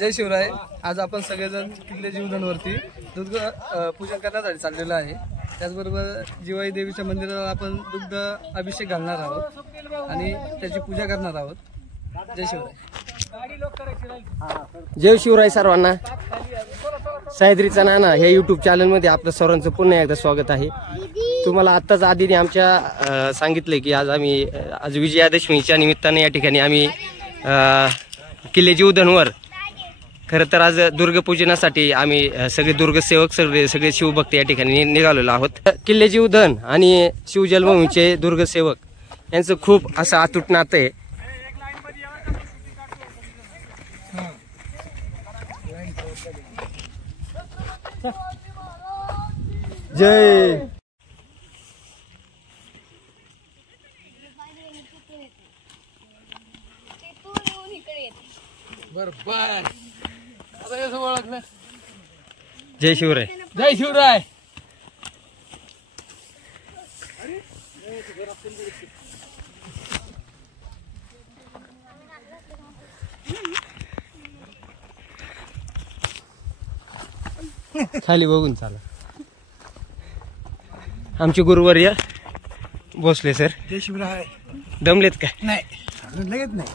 जय शिवराय। आज आपण सगळेजण किल्ले जीवधनवरती दुग्ध पूजन करण्यासाठी चाललेलो आहे। त्याचबरोबर जिवाई देवीच्या मंदिराला आपण दुग्ध अभिषेक घालणार आहोत आणि त्याची पूजा करणार आहोत। जय शिवराय। जय शिवराय सर्वांना। सह्याद्रीचा नाना ह्या यूट्यूब चॅनलमध्ये आपलं सर्वांचं पुन्हा एकदा स्वागत आहे। तुम्हाला आत्ताच आधीने आमच्या सांगितले की आज विजयादशमीच्या निमित्ताने या ठिकाणी आम्ही किल्ले जीवधनवर खरं तर आज दुर्गपूजनासाठी आम्ही सगळे दुर्गसेवक सगळे शिवभक्त या ठिकाणी निघालेलो आहोत। किल्ले जीवधन आणि शिवजन्मभूमीचे दुर्गसेवक यांचं खूप असं अतूट नातं आहे। जय जय शिवराय। जय शिवराय। खाली बघून चाला। आमचे गुरुवर्य भोसले सर। जय शिवराय। दमलेत काय? नाही लगेच नाही।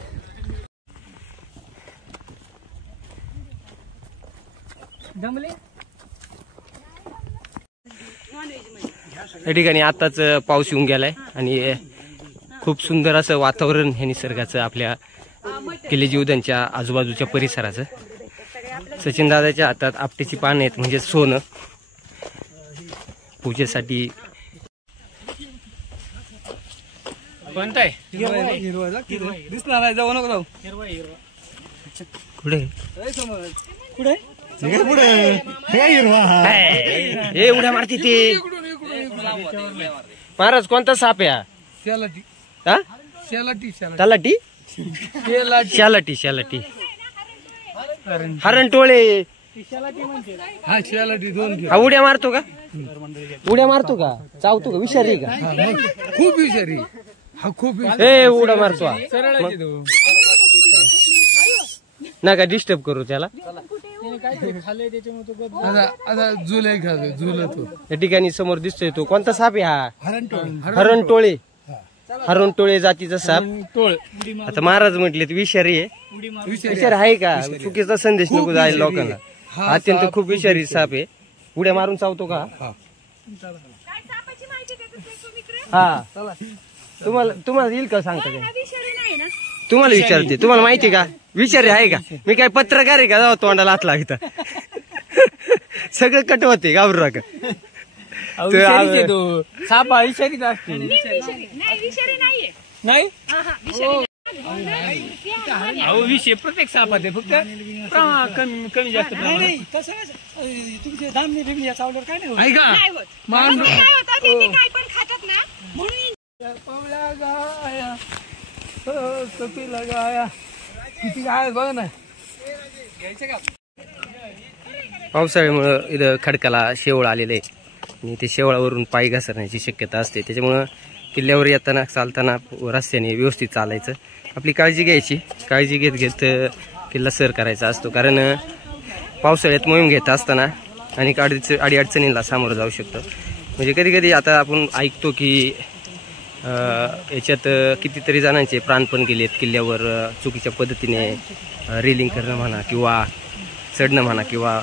दमले या ठिकाणी आताच पाऊस येऊन गेलाय आणि खूप सुंदर असं वातावरण हे निसर्गाचं आपल्या किल्ले जीवधनच्या आजूबाजूच्या परिसराचं। सचिन दादाच्या हातात आपटेची पानं आहेत म्हणजे सोनं। पूजेसाठी कोणता आहे? हिरवा दिसणार नाही, जाऊ नको जाऊ। कुठे कुठे हे उड्या मारती ते महाराज। कोणता साप आहे? शालाटी। हा शालाटी तलाटी शालाटी शालाटी हरण टोळे। हा शालाटी दोन। हा उड्या मारतो का? उड्या मारतो का? चावतो का? विषारी का? खूप विषारी। हा खूप ए उड्या मारतो हा। सरळ नका डिस्टर्ब करू त्याला। आता झुले खातो झुलतो। या ठिकाणी समोर दिसतोय तो कोणता साप आहे? हा हरण टोळे। हरण टोळे जातीचा साप। टोळ। आता महाराज म्हटले विषारी आहे। विषारी आहे का? चुकीचा संदेश नको जायला लोकांना। अत्यंत खूप विषारी साप आहे। उड्या मारून चावतो का? हा तुम्हाला येईल का सांगता काय? तुम्हाला विचारते, तुम्हाला माहिती का विषारी आहे का? मी काय पत्रकार आहे का जाऊ तोंडाला हात लागता? सगळं कटवते घाबरू नका। साप विषारीच असते। नाही अहो विषय प्रत्येक सापात आहे, फक्त कमी जास्त तुमचे दामने बिमने चावल्यावर काय नाही गाया कपिला गाया किती गाय बघ ना। पावसाळ्यामुळं इथं खडकाला शेवळ आलेलं आहे आणि ते शेवळावरून पायी घसरण्याची शक्यता असते। त्याच्यामुळं किल्ल्यावर येताना चालताना रस्त्याने व्यवस्थित चालायचं, आपली काळजी घ्यायची। काळजी घेत किल्ला सर करायचा असतो, कारण पावसाळ्यात मोहीम घेत असताना अनेक अडीअडचणींना सामोरं जाऊ शकतं। म्हणजे कधी कधी आता आपण ऐकतो की याच्यात कितीतरी जणांचे प्राण पण गेलेत किल्ल्यावर चुकीच्या पद्धतीने रेलिंग करणं म्हणा किंवा चढणं म्हणा किंवा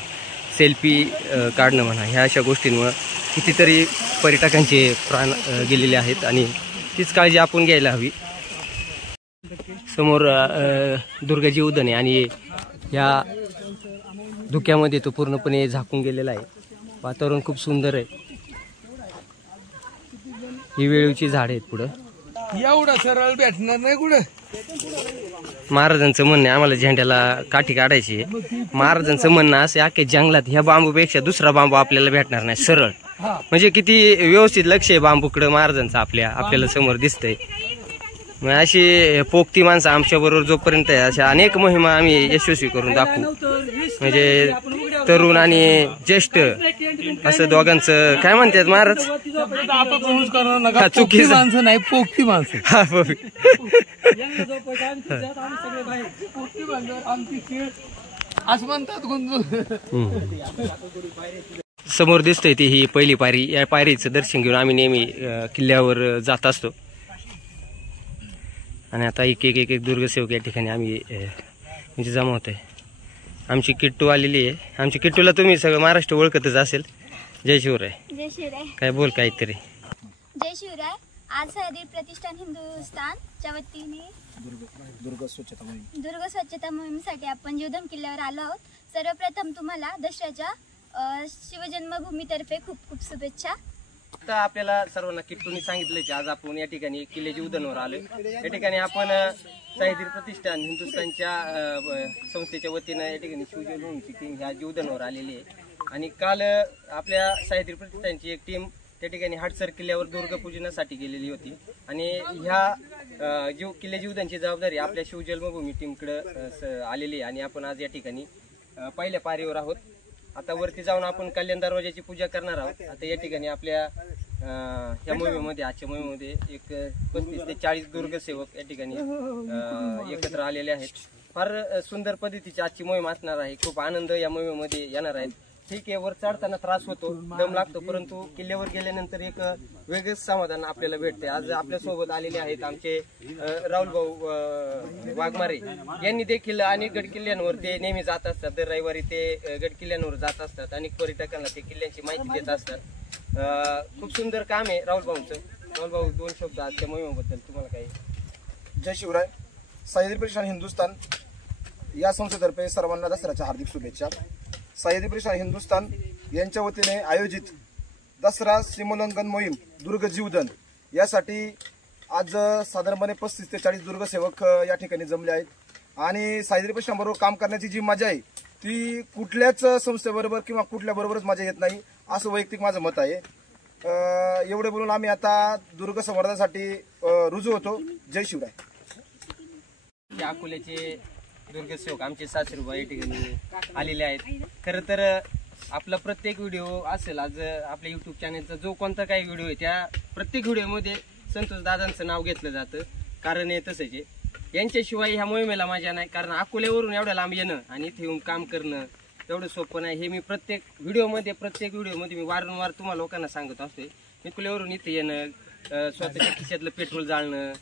सेल्फी काढणं म्हणा, ह्या अशा गोष्टींमुळं कितीतरी पर्यटकांचे प्राण गेलेले आहेत आणि तीच काळजी आपण घ्यायला हवी। समोर दुर्ग जीवधन आहे आणि या धुक्यामध्ये तो पूर्णपणे झाकून गेलेला आहे। वातावरण खूप सुंदर आहे। ही वेळूची झाड आहेत पुढं। एवढा सरळ भेटणार नाही कुठं। महाराजांचं म्हणणं आम्हाला झेंड्याला काठी काढायची। महाराजांचं म्हणणं असं अख्ख्या जंगलात ह्या बांबूपेक्षा दुसरा बांबू आपल्याला भेटणार नाही सरळ। म्हणजे किती व्यवस्थित लक्ष आहे बांबूकडं महाराजांचं आपल्याला समोर दिसतंय। अशी पोक्ती माणसं आमच्या बरोबर जोपर्यंत आहे अशा अनेक मोहिमा आम्ही यशस्वी करून दाखवू। म्हणजे तरुण आणि ज्येष्ठ असं दोघांचं काय म्हणतात महाराज? चुकी माणसं नाही, पोक्ती माणसं। हा असं म्हणतात समोर दिसतंय ती ही पहिली पायरी. या पायरीचं दर्शन घेऊन आम्ही नेहमी किल्ल्यावर जात असतो. आणि आता एक एक एक एक दुर्गसेवक या ठिकाणी आम्ही म्हणजे जमा होत आहे. आमची किट्टू आलेली आहे. आमची किट्टूला तुम्ही सगळं महाराष्ट्र ओळखतच असेल. जय शिवराय. जय शिवराय. काय बोल काहीतरी. जय शिवराय. आज सह्याद्री प्रतिष्ठान हिंदुस्थानच्या वतीने दुर्ग स्वच्छता मोहिमेसाठी आपण जीवधन किल्ल्यावर आलो आहोत. सर्वप्रथम तुम्हाला दसऱ्याच्या शिवजन्मभूमीतर्फे खूप खूप शुभेच्छा. आता आपल्याला सर्वांना किट्टूनी सांगितलं की आज आपण या ठिकाणी किल्ले जीवधनवर आलोय. या ठिकाणी आपण सह्याद्री प्रतिष्ठान हिंदुस्थानच्या संस्थेच्या वतीनं या ठिकाणी शिवजन्मभूमीची टीम ह्या जीवधनवर आलेली आहे. आणि काल आपल्या सह्याद्री प्रतिष्ठानची एक टीम त्या ठिकाणी हाडसर किल्ल्यावर दुर्ग पूजनासाठी गेलेली होती. आणि ह्या किल्ले जीवधनची जबाबदारी आपल्या शिवजन्मभूमी टीमकडे आलेली आहे. आणि आपण आज या ठिकाणी पहिल्या पायरीवर आहोत. आता वरती जाऊन आपण कल्याण दरवाजाची पूजा करणार आहोत. आता या ठिकाणी आपल्या ह्या मोहिमेमध्ये आजच्या मोहिमेमध्ये एक 35 ते 40 दुर्गसेवक या ठिकाणी एकत्र आलेले आहेत. फार सुंदर पद्धतीची आजची मोहीम असणार आहे. खूप आनंद या मोहिमेमध्ये येणार आहे. ठीक आहे, वर चढताना त्रास होतो, दम लागतो, परंतु किल्ल्यावर गेल्यानंतर एक वेगळंच समाधान आपल्याला भेटते. आज आपल्यासोबत आलेले आहेत आमचे राहुल भाऊ वाघमारे. यांनी देखील अनेक गड किल्ल्यांवर ते नेहमी जात असतात. दर रविवारी ते गड किल्ल्यांवर जात असतात. अनेक पर्यटकांना ते किल्ल्यांची माहिती देत असतात. खूप सुंदर काम आहे राहुल भाऊंचं. राहुल भाऊ, 2 शब्द आजच्या मोहिमेबद्दल तुम्हाला काही. जय शिवराय. सह्याद्री प्रतिष्ठान हिंदुस्थान या संस्थेतर्फे सर्वांना दसऱ्याच्या हार्दिक शुभेच्छा. सह्याद्री प्रतिष्ठान हिंदुस्थान यांच्या वतीने आयोजित दसरा सीमोल्लंघन मोहीम दुर्ग जीवधन यासाठी आज साधारणपणे 35 ते 40 दुर्गसेवक या ठिकाणी जमले आहेत. आणि सह्याद्री प्रतिष्ठानबरोबर काम करण्याची जी मजा आहे ती कुठल्याच संस्थेबरोबर किंवा कुठल्या बरोबरच मजा येत नाही, असं वैयक्तिक माझं मत आहे. एवढे बोलून आम्ही आता दुर्ग संवर्धनासाठी रुजू होतो. जय शिवराय. अकोल्याचे दुर्गसेवक आमचे सासरूबाई या ठिकाणी आलेले आहेत. खरं तर आपला प्रत्येक व्हिडिओ असेल, आज आपल्या युट्यूब चॅनलचा जो कोणता काही व्हिडिओ आहे त्या प्रत्येक व्हिडिओमध्ये संतोष दादांचं नाव घेतलं जातं. कारण हे तसंच आहे. यांच्याशिवाय ह्या मोहिमेला मजा नाही. कारण अकोल्यावरून एवढ्या लांब येणं आणि इथे येऊन काम करणं एवढं सोपं नाही. हे मी प्रत्येक व्हिडिओमध्ये मी वारंवार तुम्हाला लोकांना सांगत असतोय. अकोल्यावरून इथे येणं, स्वतःच्या खिशातलं पेट्रोल जाळणं,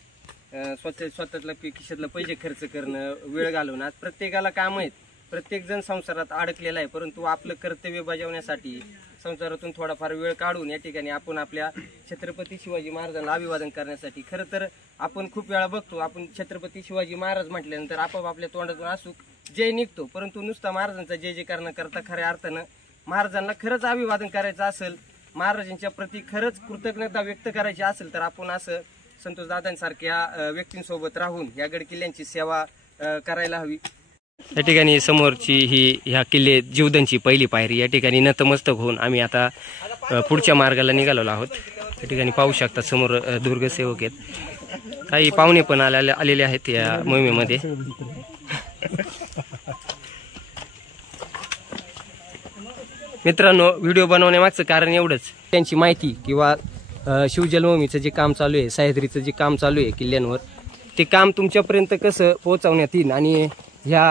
स्वतःला खिशातला पैसे खर्च करणं, वेळ घालवणं. आज प्रत्येकाला काम आहेत. प्रत्येक जण संसारात अडकलेला आहे. परंतु आपलं कर्तव्य बजावण्यासाठी संसारातून थोडाफार वेळ काढून या ठिकाणी आपण आपल्या छत्रपती शिवाजी महाराजांना अभिवादन करण्यासाठी. खरं तर आपण खूप वेळा बघतो, आपण छत्रपती शिवाजी महाराज म्हटल्यानंतर आपापल्या तोंडातून असूक जय निघतो. परंतु नुसता महाराजांचा जय जय करणं करता खऱ्या अर्थानं महाराजांना खरंच अभिवादन करायचं असेल, महाराजांच्या प्रती खरंच कृतज्ञता व्यक्त करायची असेल तर आपण असं संतोष दादांसारख्या व्यक्तींसोबत राहून या गड किल्ल्यांची सेवा करायला हवी. या ठिकाणी समोरची ही ह्या किल्ले जीवधनची पहिली पायरी. या ठिकाणी नतमस्तक होऊन आम्ही आता पुढच्या मार्गाला निघालेलो आहोत. या ठिकाणी पाहू शकता समोर दुर्गसेवक आहेत. काही पाहुणे पण आलेले आहेत या मोहिमेमध्ये. मित्रांनो, व्हिडिओ बनवण्यामागचं कारण एवढंच, त्यांची माहिती किंवा शिवजन्मभूमीचं जे काम चालू आहे, सह्याद्रीचं जे काम चालू आहे किल्ल्यांवर, ते काम तुमच्यापर्यंत कसं पोहोचवण्यात येईल. आणि ह्या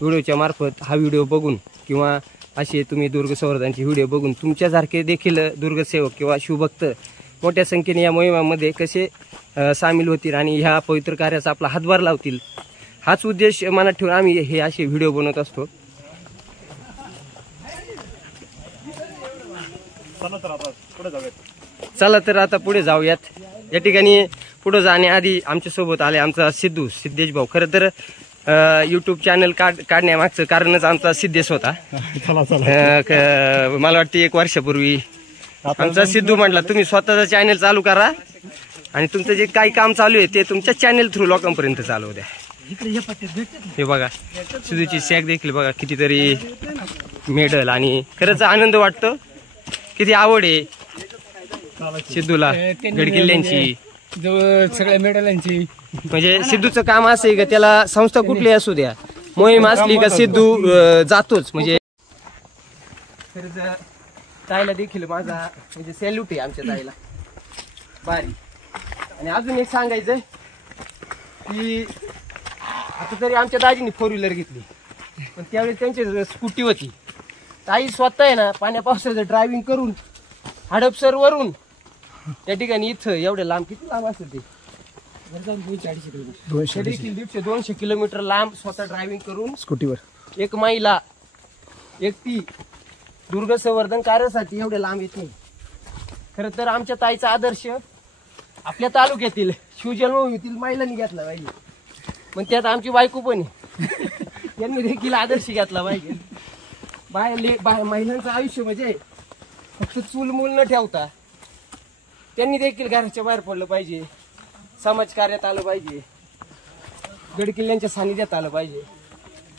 व्हिडिओच्या मार्फत हा व्हिडिओ बघून किंवा असे तुम्ही दुर्ग संवर्धनाचे व्हिडिओ बघून तुमच्यासारखे देखील दुर्गसेवक किंवा शिवभक्त मोठ्या संख्येने या मोहिमामध्ये कसे सामील होतील आणि ह्या पवित्र कार्याचा आपला हातभार लावतील, हाच उद्देश मनात ठेवून आम्ही हे असे व्हिडिओ बनवत असतो. चला तर आता पुढे जाऊयात. या ठिकाणी पुढे जाण्याआधी आमच्यासोबत आले आमचा सिद्धेश भाऊ. खरं तर युट्यूब चॅनल काढण्यामागचं कारणच आमचा सिद्धेश होता. मला वाटतं 1 वर्षापूर्वी आमचा सिद्धू म्हटला तुम्ही स्वतःचा चॅनल चालू करा आणि तुमचं जे काही काम चालू आहे ते तुमच्या चॅनल थ्रू लोकांपर्यंत चालू द्या. हे बघा सिद्धूची सॅक देखील बघा, कितीतरी मेडल आणि खरंच आनंद वाटतो. किती आवड आहे सिद्धूला गड किल्ल्यांची, सगळ्या मेडलांची. म्हणजे सिद्धूचं काम असं आहे का त्याला संस्था कुठली असू द्या, मोहीम असली का सिद्धू जातोच. म्हणजे ताईला देखील माझा म्हणजे सॅल्यूट आहे आमच्या ताईला भारी. आणि अजून एक सांगायचंय की आता तरी आमच्या दाजींनी 4 व्हीलर घेतली, पण त्यावेळी त्यांची स्कूटी होती. ताई स्वतः आहे ना पाण्या पावसाचं ड्रायव्हिंग करून हडपसर वरून त्या ठिकाणी इथं एवढे लांब, किती लांब असेल ते 150-200 किलोमीटर लांब स्वतः ड्रायव्हिंग करून स्कूटीवर एक महिला एकटी दुर्ग संवर्धन कार्यासाठी एवढे लांब येते. खरं तर आमच्या ताईचा आदर्श आपल्या तालुक्यातील शिवजन्मभूमीतील महिलांनी घेतला पाहिजे, पण त्यात आमची बायको पण आहे. त्यांनी देखील आदर्श घेतला पाहिजे. महिलांचं आयुष्य म्हणजे फक्त चूल मूल न ठेवता त्यांनी देखील घराच्या बाहेर पडलं पाहिजे, समाजकार्यात आलं पाहिजे, गडकिल्ल्यांच्या सानिध्यात आलं पाहिजे.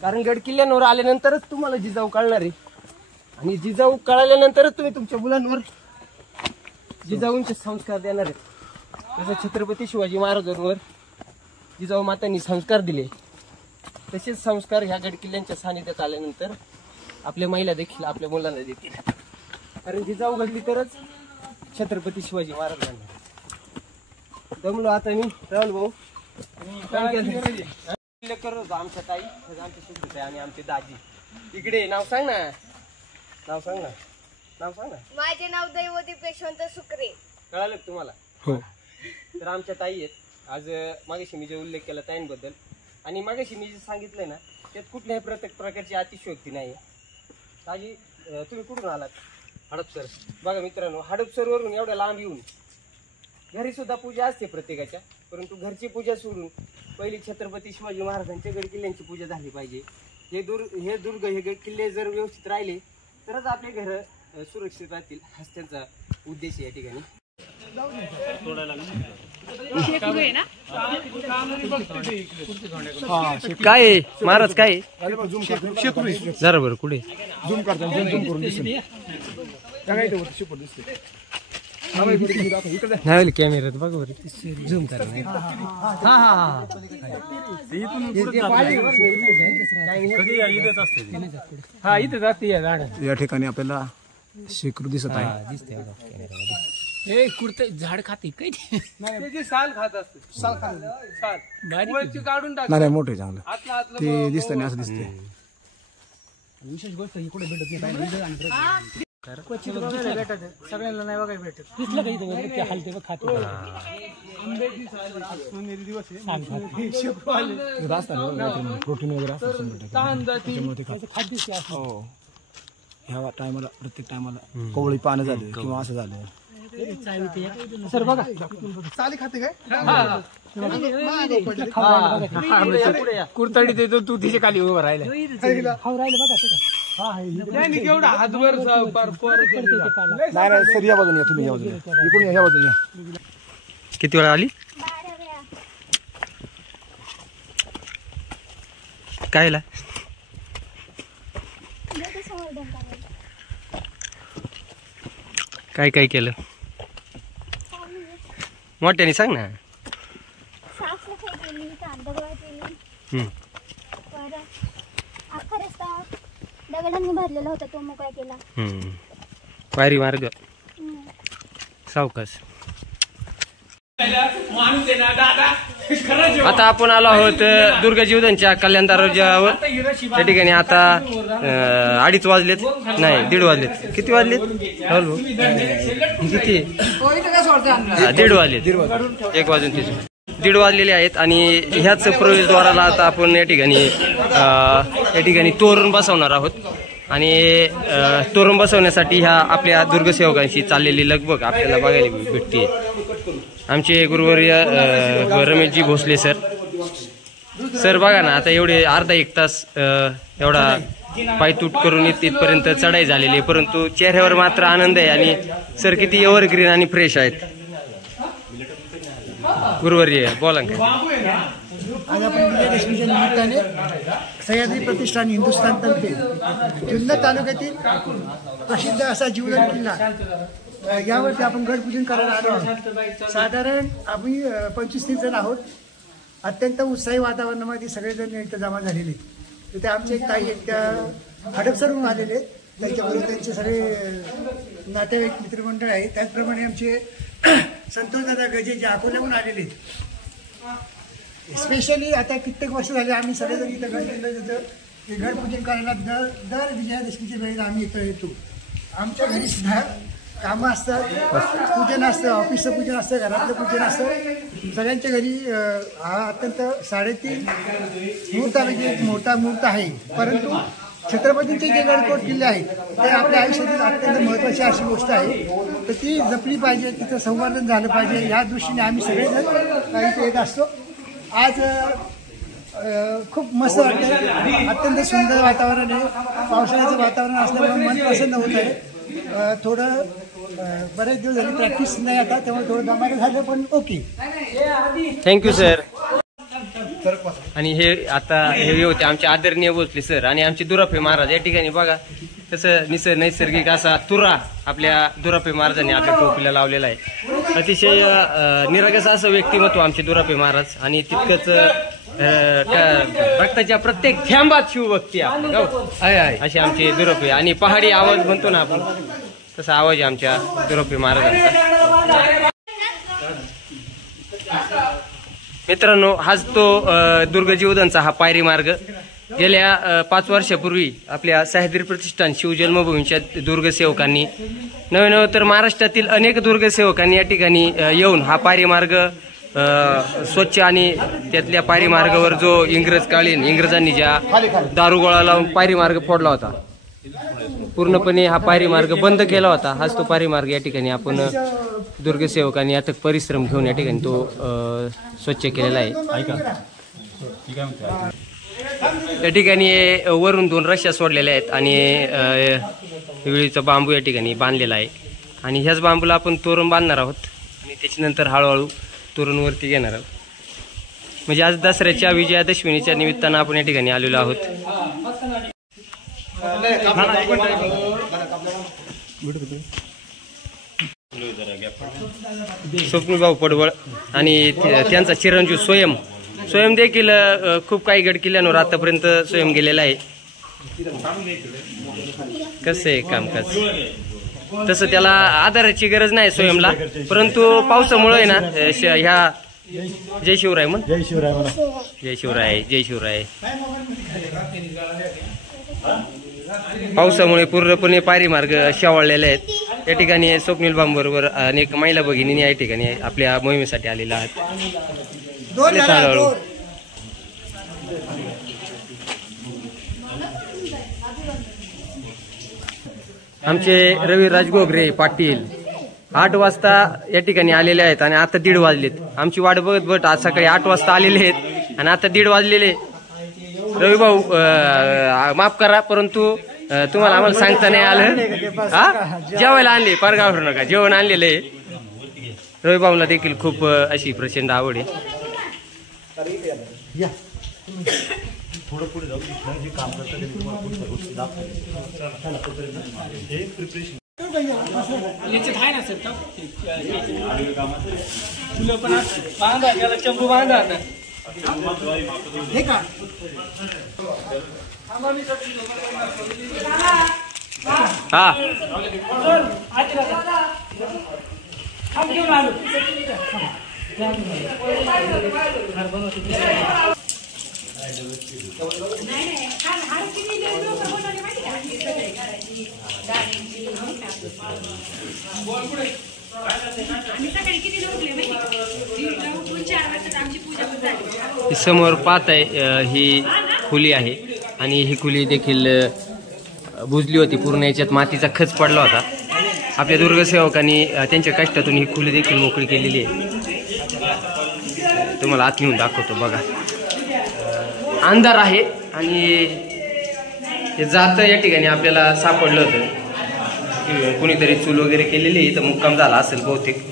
कारण गडकिल्ल्यांवर आल्यानंतरच तुम्हाला जिजाऊ कळणार आहे आणि जिजाऊ कळाल्यानंतरच तुम्ही तुमच्या मुलांवर जिजाऊंचे संस्कार देणार आहेत. जसं छत्रपती शिवाजी महाराजांवर जिजाऊ मातांनी संस्कार दिले, तसेच संस्कार ह्या गडकिल्ल्यांच्या सानिध्यात आल्यानंतर आपल्या महिला देखील आपल्या मुलांना देतील. कारण जिजाऊ घडली तरच छत्रपती शिवाजी महाराजांना. दमलो आता मी राहुल भाऊ करत आमच्या ताई, आमच्या सुद्धा आणि आमचे दाजी. इकडे नाव सांग ना, नाव सांग ना, नाव सांग ना. माझे नाव दैवती पेशवंत सुकरे. कळालं का तुम्हाला? हो. तर आमच्या ताई आहेत. आज मागाशी मी जे उल्लेख केला ताईंबद्दल आणि मागाशी मी जे सांगितलंय ना त्यात कुठल्याही प्रत्येक प्रकारची अतिशयोक्ती नाही. ताजी तुम्ही कुठून आलात? हडपसर. बघा मित्रांनो, हडपसरवरून एवढ्या लांब येऊन घरी सुद्धा पूजा असते प्रत्येकाच्या, परंतु घरची पूजा सोडून पहिली छत्रपती शिवाजी महाराजांच्या गडकिल्ल्यांची पूजा झाली पाहिजे. हे दुर्ग हे किल्ले जर व्यवस्थित राहिले तरच आपले घर सुरक्षित राहतील, हाच त्यांचा उद्देश आहे या ठिकाणी. काय महाराज काय जरा बरं कुठे झूम करता झूम करून दिसेल नाही कॅमेऱ्यात बघा बरं झूम करा. हा इथं जाते या ठिकाणी आपल्याला शेकरू दिसत आहे. हे कुर्त झाड खाते काय त्याची साल खात असते. साल वरची काढून टाक. नाही मोठे चांगलं आतला आतलं ते दिसतंय नाही असं दिसतंय. विशेष गोष्ट इकडे भेटत नाही. सगळ्यांना नाही बघायला भेटत. दिसलं का इथं हलते बघ खातो. प्रोटीन वगैरे हो. ह्या टायमाला प्रत्येक टायमाला कोवळी पानं झाले किंवा असं झालं. सर बघा साली खाते काय? कुर्ताडी देतो तू तिच्या खाली उभं राहिला केवढा हातभर नाही सर या बाजून या, तुम्ही या बाजून इकडून या बाजून या. किती वेळा आली? 12 कायला? काय काय केलं मोठ्याने सांग ना. साफसफाई केली, कांदागोळा केली, परत अख्खा रस्ता दगडांनी भरलेला होता तो मोकळा केला. पायरी मार्ग सावकाश. आता आपण आलो आहोत दुर्ग जीवदानच्या कल्याण दरवाजावर. त्या ठिकाणी आता 2:30 वाजलेत, नाही 1:30 वाजलेत. किती वाजलेत? किती? 1:30 वाजलेत. 1 वाजून 30. 1:30 वाजलेले आहेत आणि ह्याच प्रवेशद्वाराला आता आपण या ठिकाणी तोरण बसवणार आहोत. आणि तोरण बसवण्यासाठी ह्या आपल्या दुर्गसेवकांची चाललेली लगबग आपल्याला बघायला भेटते. आमचे गुरुवर्य रमेशजी भोसले सर बघा ना, आता एवढे अर्धा 1 तास एवढा पायतूट करून इथपर्यंत चढाई झालेली आहे, परंतु चेहऱ्यावर मात्र आनंद आहे. आणि सर किती एव्हरग्रीन आणि फ्रेश आहेत. गुरुवर्य बोला. आज आपण विजयादशमीच्या निमित्ताने सह्याद्री प्रतिष्ठान हिंदुस्थानतर्फे जुन्नर तालुक्यातील प्रसिद्ध असा जीवदान किल्ला यावरती आपण गडपूजन करायला आलो आहोत. साधारण आम्ही 25-30 जण आहोत. अत्यंत उत्साही वातावरणामध्ये सगळेजण इथं जमा झालेले. तिथे आमचे एक ताई आहेत, त्या हडपसरहून आलेले आहेत. त्यांच्याबरोबर त्यांचे सगळे नातेवाईक मित्रमंडळ आहे. त्याचप्रमाणे आमचे संतोषदादा गजे जे अकोल्याहून आलेले आहेत. स्पेशली आता कित्येक वर्ष झाले आम्ही सगळेजण इथं गडकिल्ला हे घर पूजन करायला दर विजयादशमीच्या वेळेला आम्ही इथं येतो. आमच्या घरी सुद्धा कामं असतात, पूजन असतं, ऑफिसचं पूजन असतं, घरातलं पूजन असतं. सगळ्यांच्या घरी हा अत्यंत 3.5 मुहूर्तापैकी एक मोठा मुहूर्त आहे. परंतु छत्रपतींचे जे गडकोट किल्ले आहेत ते आपल्या आयुष्यातील अत्यंत महत्त्वाची अशी गोष्ट आहे. तर ती जपली पाहिजे, तिचं संवर्धन झालं पाहिजे. या दृष्टीने आम्ही सगळेजण इथे येत असतो. आज खूप मस्त वाटतं, अत्यंत सुंदर वातावरण आहे. पावसाळ्याचं वातावरण असल्यामुळे मन प्रसन्न होत आहे. थोडं बरेच दिवस झाले प्रॅक्टिस नाही आता, त्यामुळे थोडं दमानं झालं, पण ओके. Thank you sir. आणि हे आता हे होते आमचे आदरणीय भोसले सर आणि आमचे दुराफे महाराज. या ठिकाणी बघा कसं नैसर्गिक असा तुरा आपल्या दुराफे महाराजांनी आपल्या टोपीला लावलेला आहे. अतिशय निरागस असं व्यक्तिमत्व आमचे दुराफे महाराज आणि तितकंच रक्ताच्या प्रत्येक थेंबात शिवभक्ती आहे असे आमचे दुराफे. आणि पहाडी आवाज म्हणतो ना आपण, तसा आवाज आहे आमच्या दुराफे महाराजांचा. मित्रांनो, हाच तो दुर्ग जीवदानचा हा पायरी मार्ग. गेल्या 5 वर्षापूर्वी आपल्या सह्याद्री प्रतिष्ठान शिवजन्मभूमीच्या दुर्गसेवकांनी नवे तर महाराष्ट्रातील अनेक दुर्गसेवकांनी या ठिकाणी येऊन हा पायरी मार्ग स्वच्छ आणि त्यातल्या पायरी मार्गावर जो इंग्रजांनी ज्या दारुगोळा लावून पायरी मार्ग फोडला होता, पूर्णपणे हा पायरी मार्ग बंद केला होता. हाच तो पायरी मार्ग या ठिकाणी आपण दुर्गसेवकांनी अथक परिश्रम घेऊन या ठिकाणी तो स्वच्छ केलेला आहे. या ठिकाणी वरून 2 रश्या सोडलेल्या आहेत आणि विळीचा बांबू या ठिकाणी बांधलेला आहे. आणि ह्याच बांबूला आपण तोरण बांधणार आहोत आणि त्याच्यानंतर हळूहळू तोरणवरती घेणार आहोत. म्हणजे आज दसऱ्याच्या विजयादशमीच्या निमित्तानं आपण या ठिकाणी आलेलो आहोत. स्वप्नील भाऊ पडवळ आणि त्यांचा चिरंजीव स्वयं देखील खूप काही गड किल्ल्यांवर आतापर्यंत स्वयं गेलेला आहे. कसं आहे कामकाज, तसं त्याला आधाराची गरज नाही स्वयंला, परंतु पावसामुळे ना ह्या जय शिवराय म्हण, जय शिवराय, जय शिवराय. पावसामुळे पूर्णपणे पायरी मार्ग शेवाळलेले आहेत. या ठिकाणी स्वप्नील बांबरोबर अनेक महिला भगिनी या ठिकाणी आपल्या मोहिमेसाठी आलेल्या आहेत. आमचे रवी राजगोगरे पाटील 8 वाजता या ठिकाणी आलेले आहेत आणि आता 1:30 वाजलेत. आमची वाट बघत आज सकाळी 8 वाजता आलेले आहेत आणि आता 1:30 वाजलेले. रवी भाऊ माफ करा, परंतु तुम्हाला आम्हाला सांगता नाही आलं. हा, जेवायला आणले, फार घाबरू नका, जेवण आणलेलं आहे. रवी भाऊला देखील खूप अशी प्रचंड आवड आहे. थोडं पुढे जाऊ, जे काम करतात याच्यात आहे ना सर, फुलं पण बांधा, त्याला चंबू बांधा ना. हे का हा समोर पाहत आहे ही खोली आहे आणि ही खोली देखील बुजली होती, पूर्ण याच्यात मातीचा खच पडला होता. आपल्या दुर्गसेवकांनी त्यांच्या कष्टातून ही खोली देखील मोकळी केलेली आहे. तुम्हाला आत नेऊन दाखवतो. बघा, अंधार आहे आणि हे जात या ठिकाणी आपल्याला सापडलं होतं. कुणीतरी चूल वगैरे केलेली, इथं मुक्काम झाला असेल बहुतेक.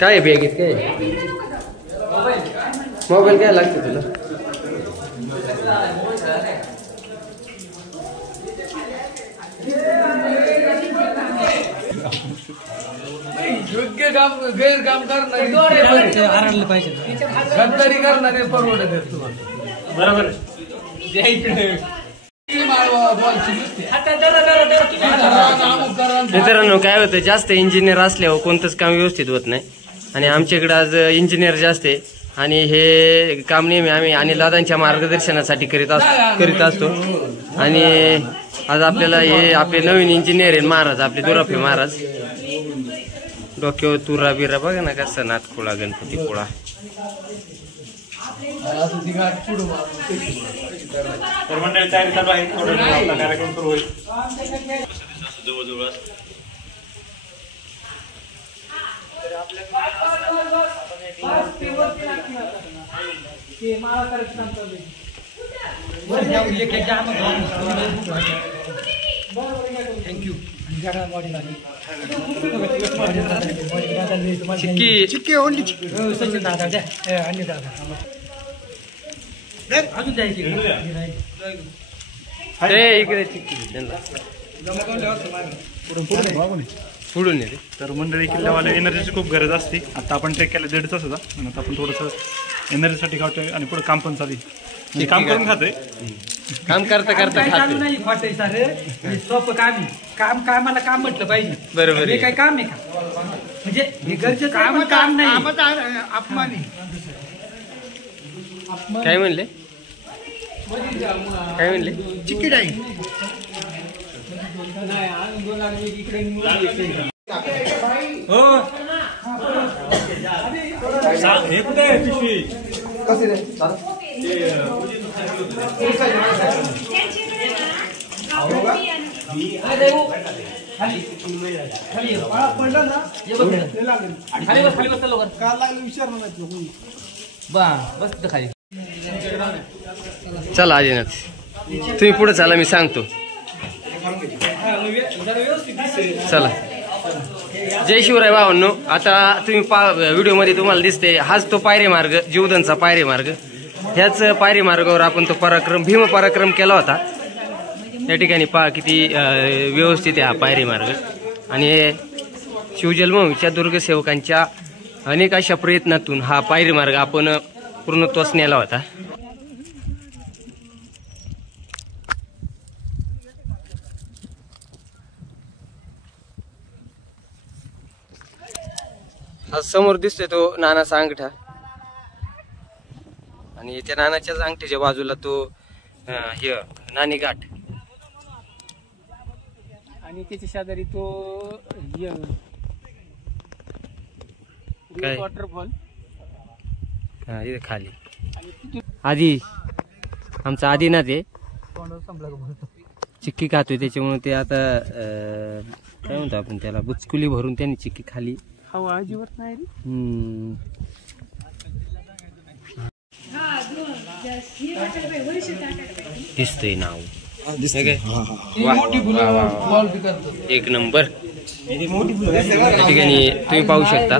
काय बॅगेत काय मोबाईल काय लागतो तुला? योग्य काम गैरकाम करणारे पाहिजे गद्दारी करणारे परवडत आहेत तुम्हाला बरोबर मित्रांनो काय होतं जास्त इंजिनियर असल्यावर कोणतंच काम व्यवस्थित होत नाही आणि आमच्याकडे आज इंजिनियर जास्त आहे आणि हे काम नेहमी आम्ही आणि दादांच्या मार्गदर्शनासाठी करीत असतो आणि आज आपल्याला हे आपले नवीन इंजिनियर आहे महाराज आपले दुराफे महाराज डोक्यावर तुरा बिरा बघा ना कसा नाथखोळा गणपती पोळा तर मंडळी तयारी चालू आहे आपला कार्यक्रम सुरू होईल जवळजवळ थँक्यू चिक्की ओनली सचिन दादा द्या आणि दादा अजून द्या इकडे पुढून येते. तर मंडळी किल्ल्यावाल्या एनर्जीची खूप गरज असते. आता आपण ट्रेक केलं 1.5 तास होता आणि आता आपण थोडंसं एनर्जीसाठी खातोय आणि पुढे काम पण चालू आहे. काम करून खातोय काम करता करता चालू नाही फाटे सारे सोपं काम कामाला काम म्हटलं पाहिजे बरोबर हे काय काम आहे का म्हणजे हे गरजेचं काम नाही अपमान काय म्हणले चिक्की डाई हे कुठे आहे पिशवी चला आदिनाथ तुम्ही पुढे चला मी सांगतो चला. जय शिवराय भावांनो. आता तुम्ही व्हिडिओ मध्ये तुम्हाला दिसते हाच तो पायरी मार्ग जीवधनचा पायरी मार्ग. ह्याच पायरी मार्गावर आपण तो भीम पराक्रम केला होता. या ठिकाणी पहा किती व्यवस्थित आहे हा पायरी मार्ग आणि शिवजन्मभूमीच्या दुर्गसेवकांच्या अनेक अशा प्रयत्नातून हा पायरी मार्ग आपण पूर्णत्वास नेला होता. हा समोर दिसतोय तो नानाचा अंगठा आणि त्या नानाच्याच अंगठ्याच्या बाजूला तो नाणी घाट आणि त्याच्या शेजारी तो काय वॉटरफॉल इथे खाली आधी आमचा आदिनाथ आहे चिक्की खातोय त्याच्यामुळे ते आता काय म्हणतो आपण त्याला बुचकुली भरून त्यांनी चिक्की खाली हवा अजिबात नाही रे. दिसतंय नाव एक नंबर. त्या ठिकाणी तुम्ही पाहू शकता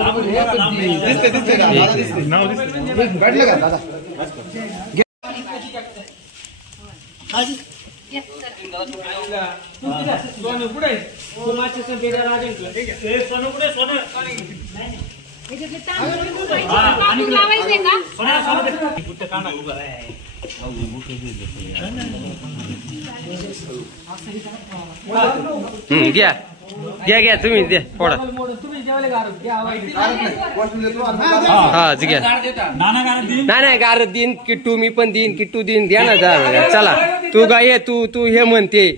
घ्या घ्या घ्या तुम्ही द्या फोडा. हा घ्या नाही गारद देईन किट्टू मी पण देईन किट्टू देईन द्या ना जा. चला तू गाय तू हे म्हणते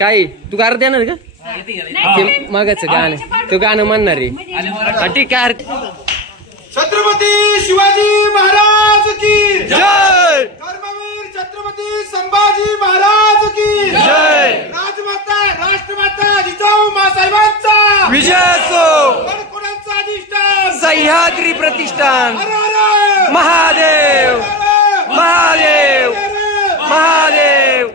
काय तू गारद देणार का ते मागाचं गाणं तो गाणं म्हणणार आहे ठीक आहे. छत्रपती शिवाजी महाराज की जय. धर्मवीर छत्रपती संभाजी महाराज की जय. राजमाता राष्ट्रमाता जिजाऊ मासाहेबांचा विजय असो. कोणाचं अधिष्ठान सह्याद्री प्रतिष्ठान. हर हर महादेव महादेव महादेव.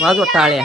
वाजवा टाळ्या.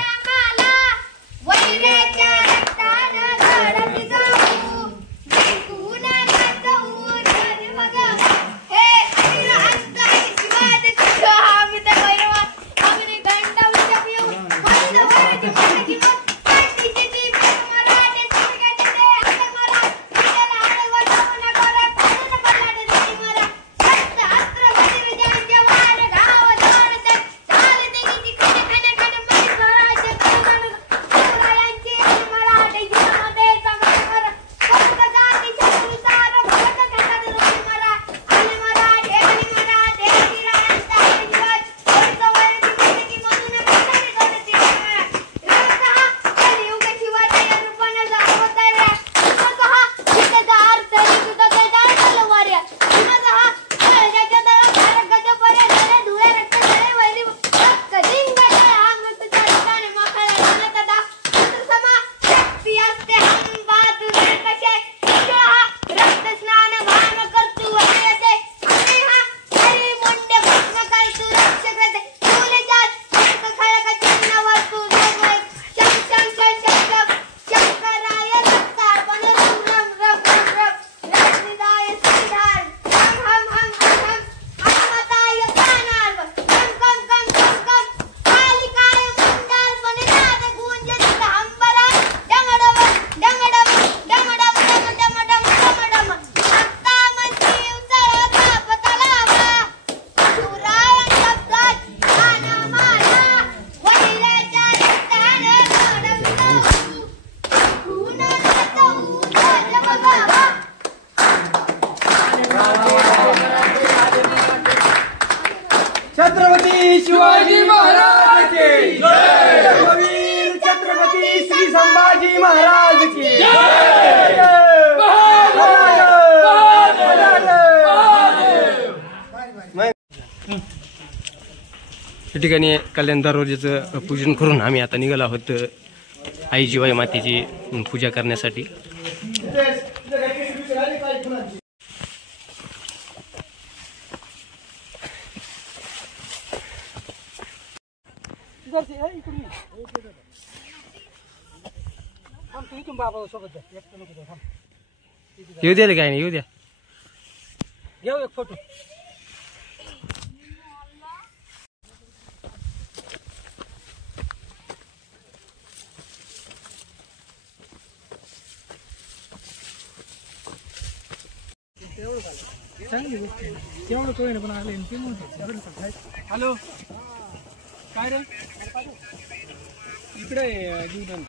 शिवाजी महाराज की जय, वीर छत्रपती श्री संभाजी महाराज की जय। या ठिकाणी कल्याण दरवाजेचं पूजन करून आम्ही आता निघालो आहोत आई जिवाई मातेची पूजा करण्यासाठी। येऊ द्या काय नाही, येऊ द्या, घेऊ एक फोटो। तेवढं तो पण आले हॅलो काय रे इकडे जीवन।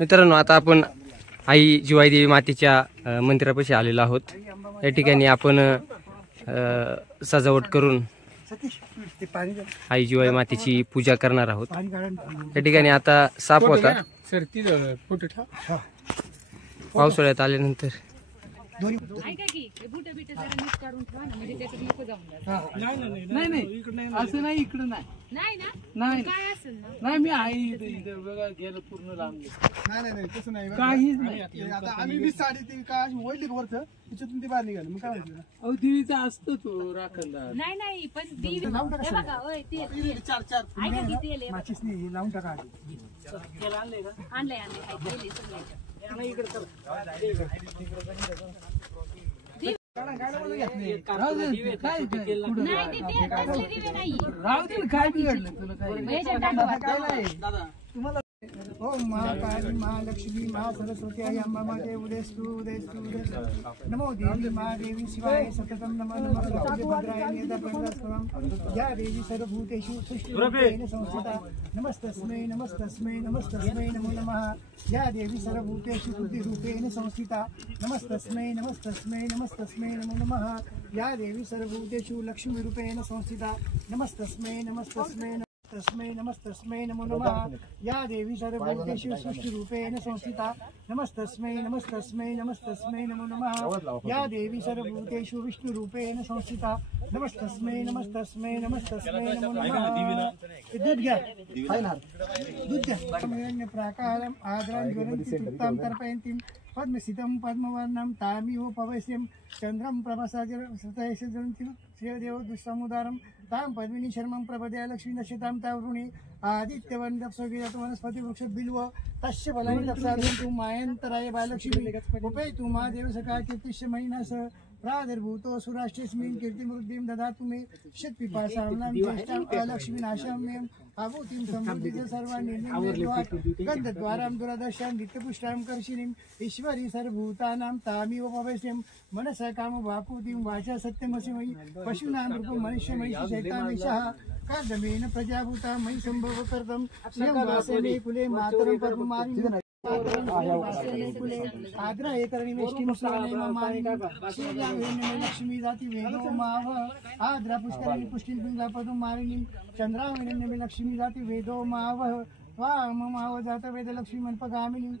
मित्रांनो आता आपण आई जिवाई देवी मातेच्या मंदिरापाशी आलेलो आहोत। या ठिकाणी आपण सजावट करून आई जिवाई मातेची पूजा करणार आहोत। या ठिकाणी आता साप होता, फोटो ठेव पावसाळ्यात आल्यानंतर नाही असं नाही, इकडं नाही नाही मी आहे गेलं पूर्ण लांब नाही तसं नाही काहीच नाही। आता आम्ही 20 साडी काय ओढली वरच त्याच्यातून ती बाहेर निघाली, मग काय माहिती अहो देवीचा असतो तो राखणदार। नाही पण ती बघा होय ते चार माचीस नाही लावून टाका आणलंय राहू दे काय बिघडलं तुला काय ओम महाकाली महालक्ष्मी महासरस्वती अंबा माते उदयस्तु उदयस्तु नमो देवी महादेवी शिवाय सततम नमः नमः भद्राय नेत्रपंडस्वरम या देवी सर्वभूतेषु सृष्टिरूपेण संस्थिता नमस्तस्मै नमस्तस्मै नमस्तस्मै नमो नमः या देवी सर्वभूतेषु बुद्धिरूपेण संस्थिता नमस्तस्मै नमस्तस्मै नमस्तस्मै नमो नमः या देवी सर्वभूतेषु लक्ष्मीरूपेण संस्थिता नमस्तस्मै नमस्तस्मै तस्मै नमस्तस्मै नमो नमः या देवी सर्वभूतेषु सृष्टिरूपेण संस्थिता नमस्तस्मै नमस्तस्मै नमस्तस्मै नमो नमः या देवी सर्वभूतेषु विष्णुरूपेण संस्थिता नमस्तस्मै नमस्तस्मै नमस्तस्मै नमो नमः। दूध घ्या दूध घ्या प्राकारम आद्रां ज्वलन्ति तृप्तां तर्पयन्तीं पद्मसितं पद्मवर्णं तामिव पवस्यं चन्द्रं प्रभसाजरसतयशजन्तिं श्रीदेव दुःसमुदारं तां पद्मिनी शर्मं प्रपदया लक्ष्मी नश्यतां तावृणी आदित्यवनदप्सोगिरत वनस्पति वृक्ष बिल्व तस्य फलानि दप्सादन्तु मायन्तराय बालक्ष्मी उपेतु महादेव सखा कीर्तिश्च महिनास प्रादुर्भूतो सुराष्ट्रेऽस्मिन् कीर्तिमृद्धिं ददातु मे शक्तिपाशाम्नां ज्येष्ठां अलक्ष्मीनाशां मे आभूतिं समृद्धिं सर्वाणि गन्धद्वारां दुरादशां नित्यपुष्टां कर्षिणीं ईश्वरी सर्वभूतानां तामिव पवस्यं मनसा कामवापुतिं वाचा सत्यमसि पशूनां रूपं मनुष्यमयि शैतानिशः कर्दमेन प्रजाभूता मयि सम्भव कर्तुं स्वयं वासने कुले मातरं पद्ममालिनी आद्रा एकरणी वेष्टिं सुवर्णे ममानि लक्ष्मी जाति वेदो माव आद्रा पुष्करणी पुष्टिं पिंगला पदं मालिनीं चंद्रावणी लक्ष्मी जाति वेदो माव वाम माव जात वेद लक्ष्मी मनपगामिनी।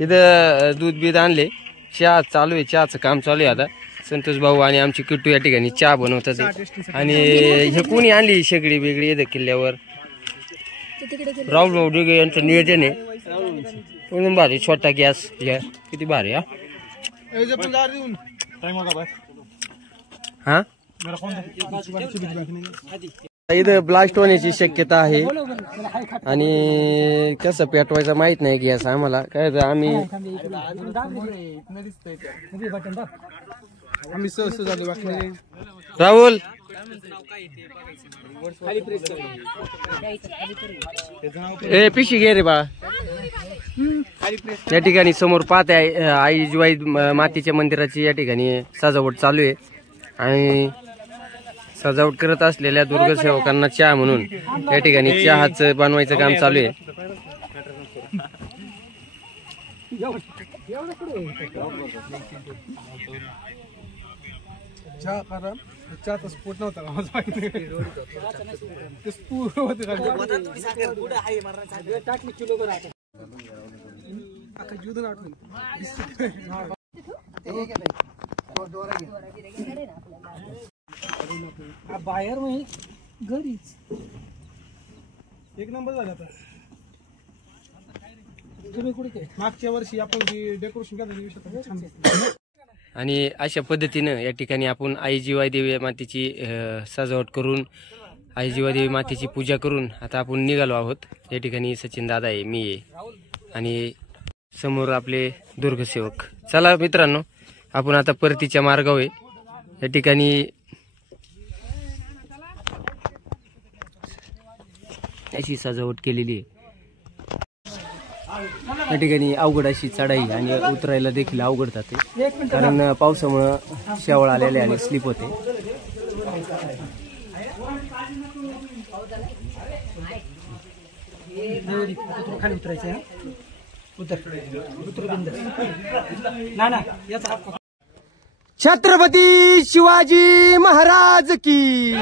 इथं दूध बीध आणले, चहा चालू आहे, चहाचं काम चालू आहे आता। संतोष भाऊ आणि आमची किट्टू या ठिकाणी चहा बनवतात आणि हे कोणी आणली शेगडी वेगळी इथं किल्ल्यावर राहुल भाऊ डिगे यांचं नियोजन आहे। भारी छोटा गॅस किती भारी हा इथं ब्लास्ट होण्याची शक्यता आहे आणि कसं पेटवायचं माहित नाही गॅस आम्हाला काय आम्ही राहुल ए पिशी घे रे बाळा। या ठिकाणी समोर पाहत आहे आई जिवाई मातेच्या मंदिराची या ठिकाणी सजावट चालू आहे आणि सजावट करत असलेल्या दुर्ग सेवकांना चहा म्हणून या ठिकाणी चहाचं बनवायचं काम चालू आहे। चहा कारण चहाचा स्फोट नव्हता का माझा माहिती ते स्फोट होते अख्खा जीवन आठवून बाहेर म्हणजे घरीच एक नंबर झाला आता. तुम्ही कुठे मागच्या वर्षी आपण जे डेकोरेशन केलं छान. आणि अशा पद्धतीनं या ठिकाणी आपण आई जिवाई देवी मातेची सजावट करून आई जिवाई देवी मातेची पूजा करून आता आपण निघालो आहोत. या ठिकाणी सचिन दादा आहे, मी आहे आणि समोर आपले दुर्गसेवक. चला मित्रांनो, आपण आता परतीच्या मार्गावर आहे. या ठिकाणी अशी सजावट केलेली आहे. या ठिकाणी अवघड अशी चढाई आणि उतरायला देखील अवघड जाते कारण पावसामुळं शेवळ आलेले आणि स्लिप होते. खाली उतरायचं छत्रपती शिवाजी महाराज की,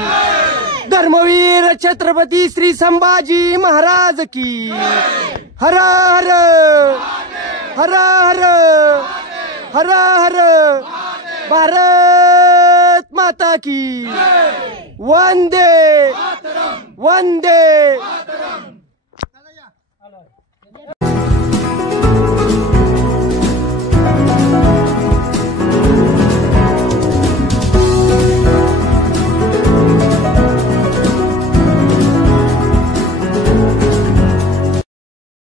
धर्मवीर छत्रपती श्री संभाजी महाराज की. हर हर हर हर हर हर भारत माता की. वंदे वंदे